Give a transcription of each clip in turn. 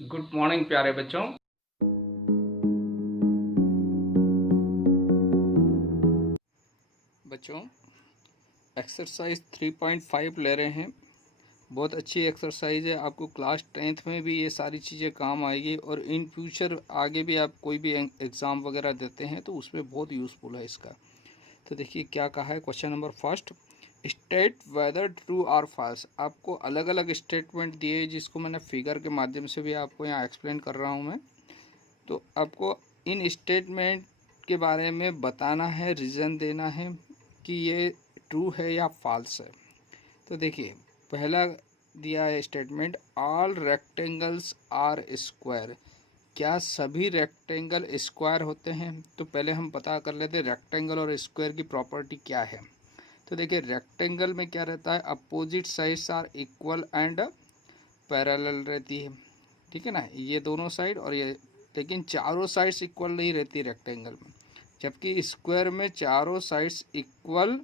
Good morning प्यारे बच्चों। बच्चों एक्सरसाइज 3.5 ले रहे हैं। बहुत अच्छी एक्सरसाइज है, आपको क्लास 10th में भी ये सारी चीज़ें काम आएगी और इन फ्यूचर आगे भी आप कोई भी एग्ज़ाम वगैरह देते हैं तो उसमें बहुत यूज़फुल है इसका। तो देखिए क्या कहा है। Question number first, state whether true और फॉल्स। आपको अलग अलग स्टेटमेंट दिए जिसको मैंने फिगर के माध्यम से भी आपको यहाँ एक्सप्लेन कर रहा हूँ मैं। तो आपको इन स्टेटमेंट के बारे में बताना है, रीज़न देना है कि ये ट्रू है या फॉल्स है। तो देखिए पहला दिया है statement, all rectangles are square. क्या सभी रेक्टेंगल स्क्वायर होते हैं? तो पहले हम पता कर लेते हैं रेक्टेंगल और स्क्वायर की प्रॉपर्टी क्या है। तो देखिए रेक्टेंगल में क्या रहता है, opposite sides are equal and parallel रहती है, ठीक है ना, ये दोनों साइड और ये, लेकिन चारों साइड्स इक्वल नहीं रहती रेक्टेंगल में, जबकि स्क्वायर में चारों साइड्स इक्वल,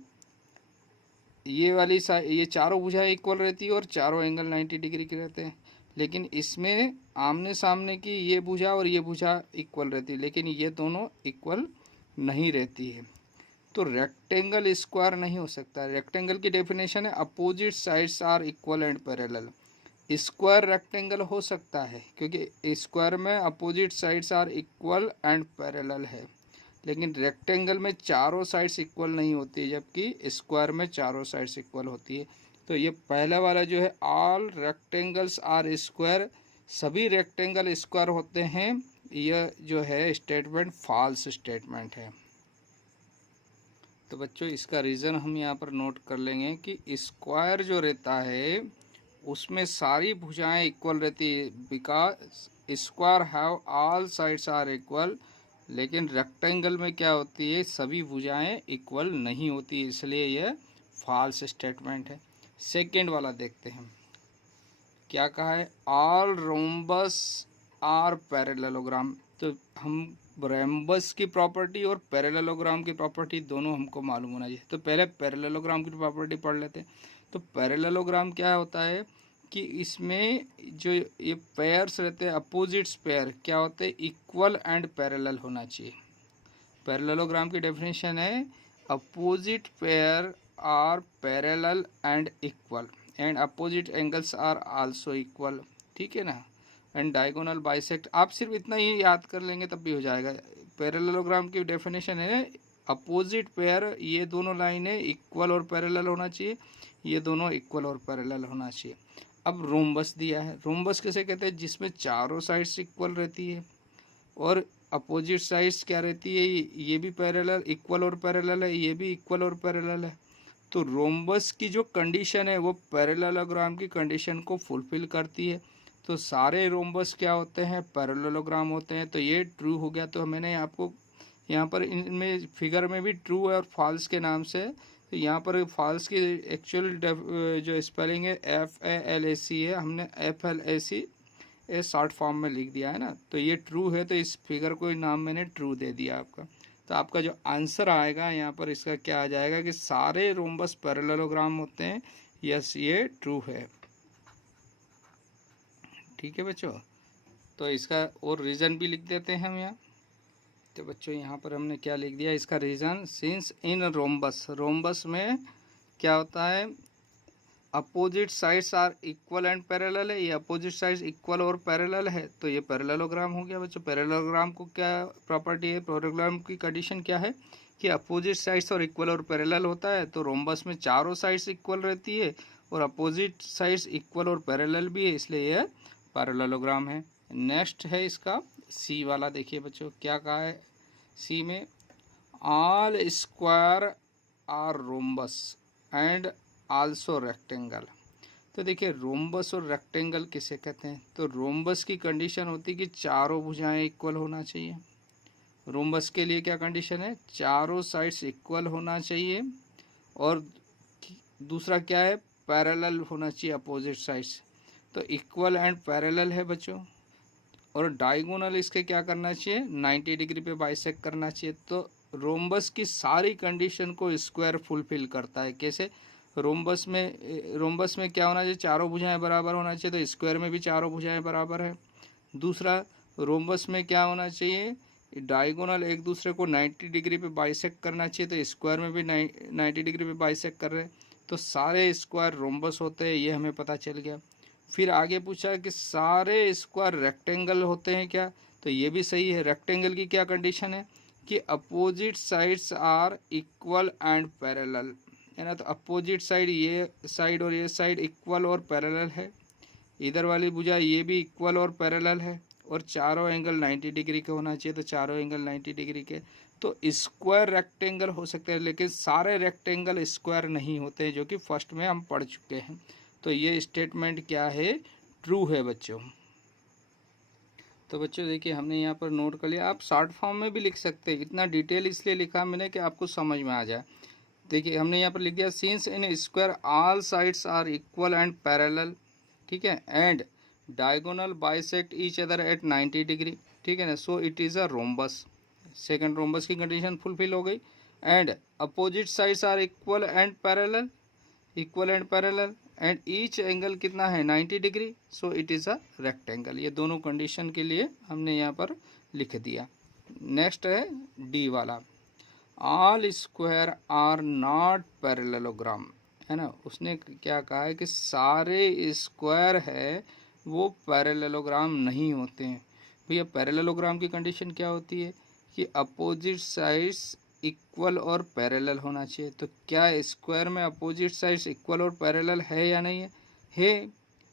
ये वाली साइड, ये चारों भुजाएं इक्वल रहती है और चारों एंगल 90 डिग्री के रहते हैं। लेकिन इसमें आमने सामने की ये भुजा और ये भुजा इक्वल रहती है, लेकिन ये दोनों इक्वल नहीं रहती है। तो रेक्टेंगल स्क्वायर नहीं हो सकता। रेक्टेंगल की डेफिनेशन है opposite sides are equal and parallel. Square rectangle हो सकता है क्योंकि स्क्वायर में opposite sides are equal and parallel है, लेकिन रेक्टेंगल में चारों साइड्स इक्वल नहीं होती है, जबकि स्क्वायर में चारों साइड्स इक्वल होती है। तो ये पहला वाला जो है, ऑल रेक्टेंगल्स आर स्क्वायर, सभी रेक्टेंगल स्क्वायर होते हैं, यह जो है स्टेटमेंट फॉल्स स्टेटमेंट है। तो बच्चों इसका रीज़न हम यहाँ पर नोट कर लेंगे कि स्क्वायर जो रहता है उसमें सारी भुजाएं इक्वल रहती है, because square have all sides are equal. लेकिन रेक्टेंगल में क्या होती है, सभी भुजाएं इक्वल नहीं होती, इसलिए यह फॉल्स स्टेटमेंट है। सेकंड वाला देखते हैं क्या कहा है, ऑल रोम्बस आर पैरेललोग्राम। तो हम रोम्बस की प्रॉपर्टी और पैरेललोग्राम की प्रॉपर्टी दोनों हमको मालूम होना चाहिए। तो पहले पैरेललोग्राम की प्रॉपर्टी पढ़ लेते हैं। तो पैरेललोग्राम क्या होता है कि इसमें जो ये पेयर्स रहते हैं, अपोजिट्स पेयर क्या होते हैं, इक्वल एंड पैरेलल होना चाहिए। पैरेललोग्राम की डेफिनेशन है opposite pair are parallel and equal and opposite angles are also equal, ठीक है ना, एंड डायगोनल बाइसेक्ट। आप सिर्फ इतना ही याद कर लेंगे तब भी हो जाएगा। पैरेललोग्राम की डेफिनेशन है अपोजिट पेयर, ये दोनों लाइनें इक्वल और पैरेलल होना चाहिए, ये दोनों इक्वल और पैरेलल होना चाहिए। अब रोम्बस दिया है। रोम्बस किसे कहते हैं, जिसमें चारों साइड्स इक्वल रहती है और अपोजिट साइड्स क्या रहती है, ये भी पैरेलल, इक्वल और पैरेलल है, ये भी इक्वल और पैरेलल है। तो रोम्बस की जो कंडीशन है वो पैरेललोग्राम की कंडीशन को फुलफिल करती है। तो सारे रोम्बस क्या होते हैं, पैरेललोग्राम होते हैं। तो ये ट्रू हो गया। तो मैंने आपको यहाँ पर इनमें फिगर में भी ट्रू और फॉल्स के नाम से, तो यहाँ पर फॉल्स की एक्चुअल जो स्पेलिंग है FALAC है, हमने FLAC ये शॉर्ट फॉर्म में लिख दिया है ना। तो ये ट्रू है, तो इस फिगर को नाम मैंने ट्रू दे दिया आपका। तो आपका जो आंसर आएगा यहाँ पर इसका क्या आ जाएगा कि सारे रोम्बस पैरेललोग्राम होते हैं। यस, ये ट्रू है, ठीक है बच्चों। तो इसका और रीज़न भी लिख देते हैं हम यहाँ। तो बच्चों यहाँ पर हमने क्या लिख दिया इसका reason, since in rhombus, rhombus में क्या होता है, opposite sides are equal and parallel है, ये अपोजिट साइड्स इक्वल और पैरेलल है, तो ये पैरेललोग्राम हो गया बच्चों। पैरेललोग्राम को क्या प्रॉपर्टी है, पैरेललोग्राम की कंडीशन क्या है कि अपोजिट साइड्स और इक्वल और पैरेलल होता है। तो रोम्बस में चारों साइड्स इक्वल रहती है और अपोजिट साइड्स इक्वल और पैरेलल भी है, इसलिए यह पैरेललोग्राम है। नेक्स्ट है इसका सी वाला, देखिए बच्चों क्या कहा है सी में, all square are rhombus and also rectangle. तो देखिए रोम्बस और रेक्टेंगल किसे कहते हैं, तो रोम्बस की कंडीशन होती है कि चारों भुजाएं इक्वल होना चाहिए। रोम्बस के लिए क्या कंडीशन है, चारों साइड्स इक्वल होना चाहिए और दूसरा क्या है, पैरेलल होना चाहिए अपोजिट साइड्स। तो इक्वल एंड पैरेलल है बच्चों, और डायगोनल इसके क्या करना चाहिए, 90 डिग्री पे बाइसेक्ट करना चाहिए। तो रोम्बस की सारी कंडीशन को स्क्वायर फुलफिल करता है। कैसे, रोम्बस में क्या होना चाहिए, चारों भुजाएं बराबर होना चाहिए, तो स्क्वायर में भी चारों भुजाएं बराबर है। दूसरा, रोम्बस में क्या होना चाहिए, डायगोनल एक दूसरे को 90 डिग्री पे बाइसेक्ट करना चाहिए, तो स्क्वायर में भी 90 डिग्री पे बाइसेक्ट कर रहे हैं, तो सारे स्क्वायर रोम्बस होते हैं, ये हमें पता चल गया। फिर आगे पूछा कि सारे स्क्वायर रेक्टेंगल होते हैं क्या, तो ये भी सही है। रेक्टेंगल की क्या कंडीशन है कि opposite sides are equal and parallel, है ना। तो अपोजिट साइड, ये साइड और ये साइड इक्वल और पैरेलल है, इधर वाली भुजा ये भी इक्वल और पैरेलल है, और चारों एंगल 90 डिग्री के होना चाहिए, तो चारों एंगल 90 डिग्री के। तो स्क्वायर रेक्टेंगल हो सकते हैं, लेकिन सारे रेक्टेंगल स्क्वायर नहीं होते हैं, जो कि फर्स्ट में हम पढ़ चुके हैं। तो ये स्टेटमेंट क्या है, ट्रू है बच्चों। तो बच्चों देखिए, हमने यहाँ पर नोट कर लिया, आप शॉर्ट फॉर्म में भी लिख सकते हैं, इतना डिटेल इसलिए लिखा मैंने कि आपको समझ में आ जाए। देखिए हमने यहाँ पर लिख दिया, since in square all sides are equal and parallel, ठीक है, and diagonal bisect each other at 90 degree, ठीक है ना, so it is a rhombus. Second rhombus की कंडीशन फुलफिल हो गई। And opposite sides are equal and parallel, equal and parallel, and each angle कितना है 90 degree, so it is a rectangle. ये दोनों कंडीशन के लिए हमने यहाँ पर लिख दिया। नेक्स्ट है डी वाला, all square are not parallelogram, है ना। उसने क्या कहा है कि सारे स्क्वायर है वो पैरेललोग्राम नहीं होते हैं। भैया पैरेललोग्राम की कंडीशन क्या होती है कि अपोजिट साइड्स इक्वल और पैरेलल होना चाहिए। तो क्या स्क्वायर में अपोजिट साइड्स इक्वल और पैरेलल है या नहीं है, है।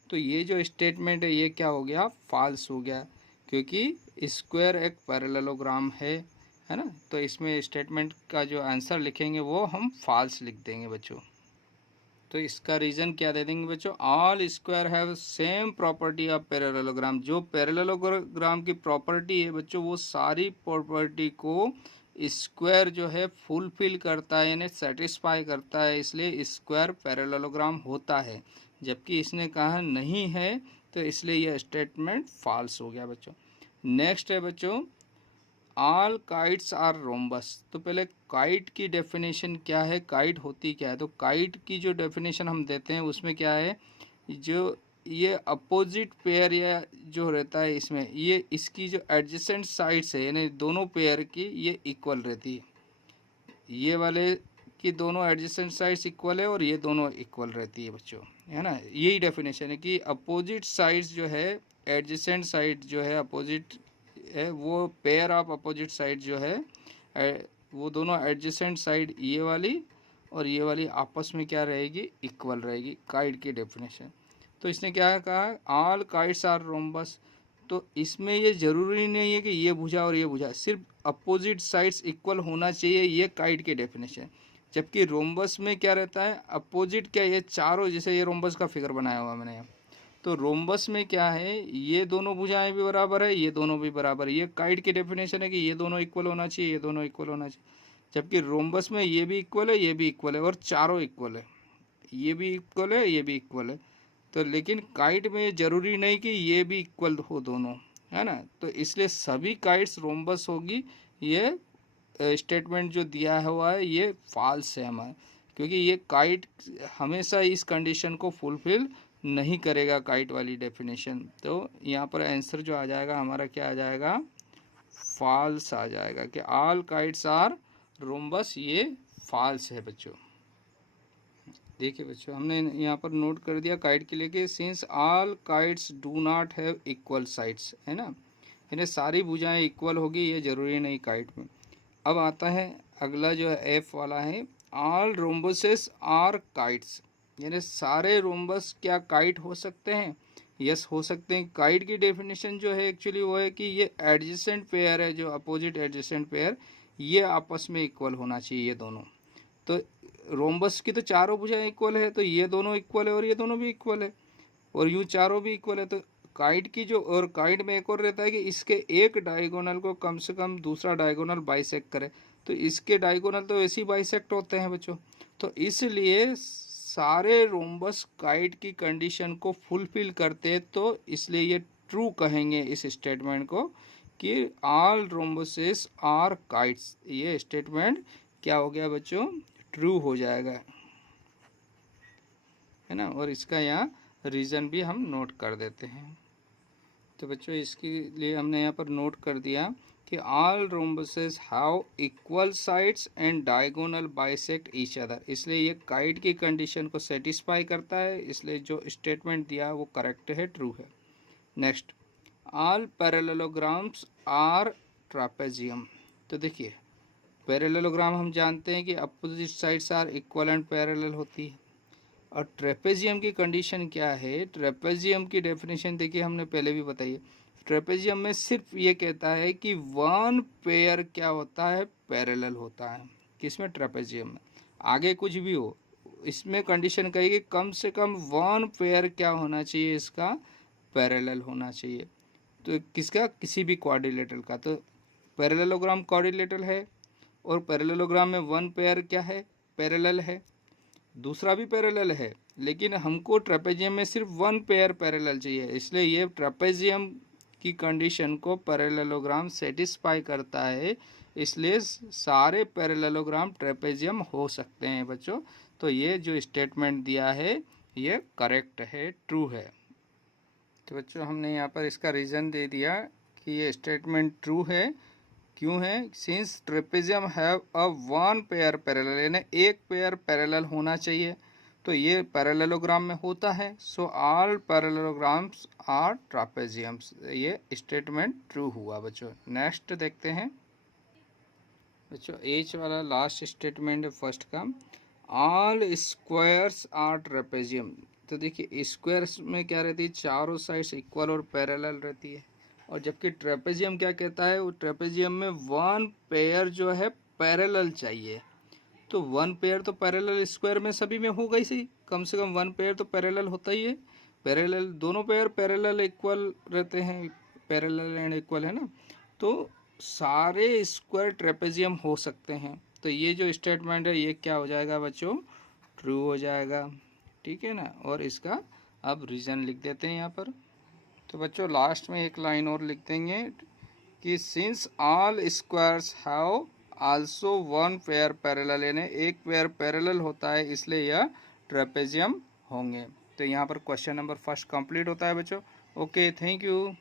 तो ये जो स्टेटमेंट है ये क्या हो गया, फॉल्स हो गया, क्योंकि स्क्वायर एक पैरेललोग्राम है ना। तो इसमें स्टेटमेंट का जो आंसर लिखेंगे वो हम फॉल्स लिख देंगे बच्चों। तो इसका रीज़न क्या दे देंगे बच्चों, all square have same property of parallelogram. जो पैरेललोग्राम की प्रॉपर्टी है बच्चों, वो सारी प्रॉपर्टी को स्क्वायर जो है फुलफिल करता है, यानी सेटिस्फाई करता है, इसलिए स्क्वायर पैरेललोग्राम होता है। जबकि इसने कहा नहीं है, तो इसलिए यह स्टेटमेंट फॉल्स हो गया बच्चों। नेक्स्ट है बच्चों, ऑल काइट्स आर रोम्बस। तो पहले काइट की डेफिनेशन क्या है, काइट होती क्या है। तो काइट की जो डेफिनेशन हम देते हैं उसमें क्या है, जो ये अपोजिट पेयर या जो रहता है इसमें, ये इसकी जो एडजेसेंट साइड्स है, यानी दोनों पेयर की ये इक्वल रहती है। ये वाले की दोनों एडजेसेंट साइड्स इक्वल है और ये दोनों इक्वल रहती है बच्चों, है ना। यही डेफिनेशन है कि अपोजिट साइड्स जो है, एडजेसेंट साइड जो है अपोजिट है, वो पेयर ऑफ अपोजिट साइड जो है, वो दोनों एडजेसेंट साइड ये वाली और ये वाली आपस में क्या रहेगी, इक्वल रहेगी। काइट की डेफिनेशन। तो इसने क्या कहा, ऑल काइट्स आर रोम्बस। तो इसमें ये ज़रूरी नहीं है कि ये भुजा और ये भुजा, सिर्फ अपोजिट साइड्स इक्वल होना चाहिए, ये काइट की डेफिनेशन। जबकि रोम्बस में क्या रहता है, अपोजिट क्या, ये चारों, जैसे ये रोम्बस का फिगर बनाया हुआ मैंने यहाँ, तो रोम्बस में क्या है, ये दोनों भुजाएं भी बराबर है, ये दोनों भी बराबर है। ये काइट की डेफिनेशन है कि ये दोनों इक्वल होना चाहिए, ये दोनों इक्वल होना चाहिए। जबकि रोम्बस में ये भी इक्वल है, ये भी इक्वल है, और चारों इक्वल है, ये भी इक्वल है, ये भी इक्वल है। तो लेकिन काइट में ज़रूरी नहीं कि ये भी इक्वल हो दोनों, है ना। तो इसलिए सभी काइट्स रोम्बस होगी। ये स्टेटमेंट जो दिया हुआ है ये फॉल्स है हमारा, क्योंकि ये काइट हमेशा इस कंडीशन को फुलफिल नहीं करेगा, काइट वाली डेफिनेशन। तो यहाँ पर आंसर जो आ जाएगा हमारा, क्या आ जाएगा, फॉल्स आ जाएगा, कि ऑल काइट्स आर रोम्बस, ये फॉल्स है बच्चों। देखिए बच्चों, हमने यहाँ पर नोट कर दिया काइट के लिए कि since all kites do not have equal sides, है ना, यानी सारी भुजाएं इक्वल होगी, ये जरूरी नहीं काइट में। अब आता है अगला जो है एफ वाला है, ऑल रोम्बसेस आर काइट्स, यानी सारे रोम्बस क्या काइट हो सकते हैं, यस हो सकते हैं। काइट की डेफिनेशन जो है एक्चुअली वो है कि ये एडजेसेंट पेयर है, जो अपोजिट एडजेसेंट पेयर, ये आपस में इक्वल होना चाहिए, ये दोनों। तो रोम्बस की तो चारों भुजाएं इक्वल है, तो ये दोनों इक्वल है और ये दोनों भी इक्वल है, और यूँ चारों भी इक्वल है। तो काइट की जो, और काइट में एक और रहता है कि इसके एक डायगोनल को कम से कम दूसरा डायगोनल बाइसेक्ट करे। तो इसके डायगोनल तो ऐसे ही बाइसेक्ट होते हैं बच्चों। तो इसलिए सारे रोम्बस काइट की कंडीशन को फुलफिल करते हैं, तो इसलिए ये ट्रू कहेंगे इस स्टेटमेंट को, कि ऑल रोम्बसेस आर काइट्स। ये स्टेटमेंट क्या हो गया बच्चों, ट्रू हो जाएगा, है ना। और इसका यहाँ रीज़न भी हम नोट कर देते हैं। तो बच्चों इसके लिए हमने यहाँ पर नोट कर दिया कि all rhombuses have equal sides and diagonal bisect each other, इसलिए ये काइट की कंडीशन को सेटिस्फाई करता है, इसलिए जो स्टेटमेंट दिया वो करेक्ट है, ट्रू है। Next, all parallelograms are trapezium. तो देखिए पैरेललोग्राम हम जानते हैं कि opposite sides are equal and parallel होती है, और ट्रेपेजियम की कंडीशन क्या है, ट्रेपेजियम की डेफिनेशन देखिए हमने पहले भी बताई है। ट्रेपेजियम में सिर्फ ये कहता है कि वन पेयर क्या होता है, पैरेलल होता है। किसमें, ट्रेपेजियम में। आगे कुछ भी हो, इसमें कंडीशन कहेगी कम से कम वन पेयर क्या होना चाहिए, इसका पैरेलल होना चाहिए। तो किसका, किसी भी क्वाड्रिलेटरल का। तो पैरेललोग्राम क्वाड्रिलेटरल है और पैरेललोग्राम में वन पेयर क्या है, पैरेलल है। दूसरा भी पैरेलल है, लेकिन हमको ट्रेपेजियम में सिर्फ वन पेयर पैरेलल चाहिए, इसलिए ये ट्रेपेजियम की कंडीशन को पैरेललोग्राम सेटिस्फाई करता है, इसलिए सारे पैरेललोग्राम ट्रेपेजियम हो सकते हैं बच्चों। तो ये जो स्टेटमेंट दिया है ये करेक्ट है, ट्रू है। तो बच्चों हमने यहाँ पर इसका रीज़न दे दिया कि ये स्टेटमेंट ट्रू है। क्यों है, since trapezium have a one pair parallel, यानी एक पेयर पैरेलल होना चाहिए, तो ये पैरेललोग्राम में होता है। सो ऑल पैरेललोग्राम्स आर ट्रापेजियम्स, ये स्टेटमेंट ट्रू हुआ बच्चों। नेक्स्ट देखते हैं बच्चों, एच वाला लास्ट स्टेटमेंट है फर्स्ट का, ऑल स्क्वायर्स आर ट्रेपेजियम। तो देखिए स्क्वायर्स में क्या रहती है, चारों साइड्स इक्वल और पैरेलल रहती है, और जबकि ट्रेपेजियम क्या कहता है, वो ट्रेपेजियम में वन पेयर जो है पैरेलल चाहिए। तो वन पेयर तो पैरेलल स्क्वायर में सभी में होगा ही सही, कम से कम वन पेयर तो पैरेलल होता ही है। पैरेलल दोनों पेयर पैरेलल इक्वल रहते हैं, पैरेलल एंड इक्वल है ना, तो सारे स्क्वायर ट्रेपेजियम हो सकते हैं। तो ये जो स्टेटमेंट है ये क्या हो जाएगा बच्चों, ट्रू हो जाएगा, ठीक है ना। और इसका अब रीज़न लिख देते हैं यहाँ पर। तो बच्चों लास्ट में एक लाइन और लिख देंगे कि since all squares have also one pair parallel, यानी एक पेयर पैरेलल होता है, इसलिए यह ट्रेपेजियम होंगे। तो यहाँ पर क्वेश्चन नंबर फर्स्ट कंप्लीट होता है बच्चों। Okay, thank you.